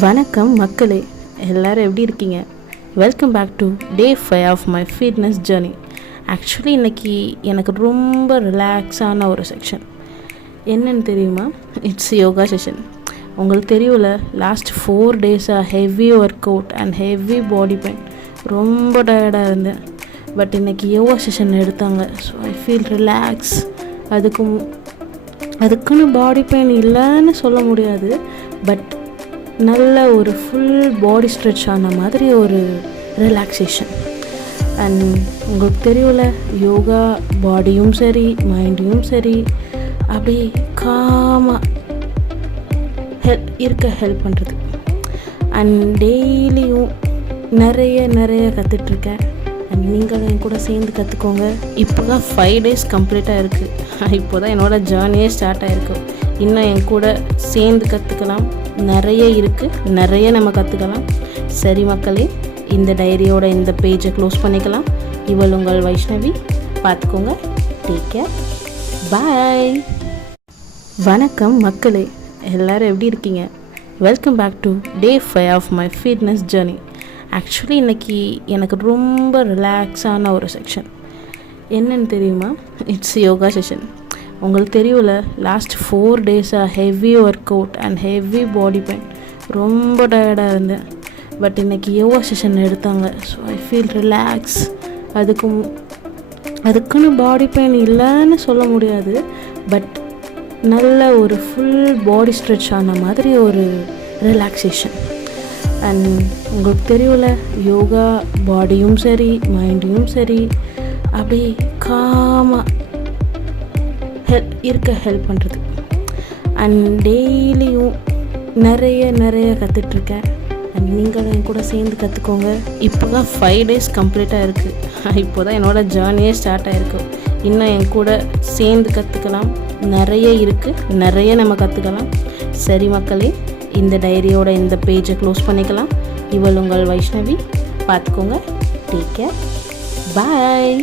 வணக்கம் மக்களே, எல்லோரும் எப்படி இருக்கீங்க? Welcome back to day 5 of my fitness journey. Actually இன்றைக்கி எனக்கு ரொம்ப ரிலாக்ஸான ஒரு செக்ஷன் என்னன்னு தெரியுமா? It's yoga session. உங்களுக்கு தெரியும்ல, லாஸ்ட் 4 டேஸாக heavy work out and heavy body pain, ரொம்ப டயர்டாக இருந்தேன். பட் இன்றைக்கி யோகா செஷன் எடுத்தாங்க. So I feel relax. அதுக்குன்னு பாடி பெயின் இல்லைன்னு சொல்ல முடியாது, பட் நல்ல ஒரு ஃபுல் பாடி ஸ்ட்ரெச் ஆன மாதிரி ஒரு ரிலாக்ஸேஷன். அண்ட் உங்களுக்கு தெரியும்ல, யோகா பாடியும் சரி மைண்டையும் சரி அப்படி காமாக ஹெல்ப் பண்ணுறது. அண்ட் டெய்லியும் நிறைய கற்றுட்ருக்கேன். அண்ட் நீங்களும் என் கூட சேர்ந்து கற்றுக்கோங்க. இப்போ தான் 5 டேஸ் கம்ப்ளீட்டாக இருக்குது. இப்போ தான் என்னோடய ஜேர்னியே ஸ்டார்ட் ஆகிருக்கு. இன்னும் என் கூட சேர்ந்து கற்றுக்கலாம். நிறைய இருக்குது, நிறைய நம்ம கற்றுக்கலாம். சரி மக்களே, இந்த டைரியோட இந்த பேஜை க்ளோஸ் பண்ணிக்கலாம். இவள் உங்கள் வைஷ்ணவி. பார்த்துக்கோங்க. Take care. பாய். வணக்கம் மக்களே, எல்லோரும் எப்படி இருக்கீங்க? Welcome back to day 5 of my fitness journey. Actually இன்றைக்கி எனக்கு ரொம்ப ரிலாக்ஸான ஒரு செக்ஷன் என்னன்னு தெரியுமா? It's yoga session. உங்களுக்கு தெரியும்ல, லாஸ்ட் 4 டேஸாக heavy work out and heavy body pain, ரொம்ப டயர்டாக இருந்தேன். பட் இன்றைக்கி யோகா செஷன் எடுத்தாங்க. So I feel relax. அதுக்குன்னு பாடி பெயின் இல்லைன்னு சொல்ல முடியாது, பட் நல்ல ஒரு ஃபுல் பாடி ஸ்ட்ரெச் ஆன மாதிரி ஒரு ரிலாக்ஸேஷன். அண்ட் உங்களுக்கு தெரியும்ல, யோகா பாடியும் சரி மைண்டையும் சரி அப்படி காமாக ஹெல்ப் பண்ணுறது. அண்ட் டெய்லியும் நிறைய கற்றுட்ருக்கேன். அண்ட் நீங்களும் என் கூட சேர்ந்து கற்றுக்கோங்க. இப்போ தான் 5 டேஸ் கம்ப்ளீட்டாக இருக்குது. இப்போ தான் என்னோடய ஜேர்னியே ஸ்டார்ட் ஆகிருக்கு. இன்னும் என் கூட சேர்ந்து கற்றுக்கலாம். நிறைய இருக்குது, நிறைய நம்ம கற்றுக்கலாம். சரி மக்களே, இந்த டைரியோட இந்த பேஜை க்ளோஸ் பண்ணிக்கலாம். இவள் உங்கள் வைஷ்ணவி. பார்த்துக்கோங்க. Take care. பாய்.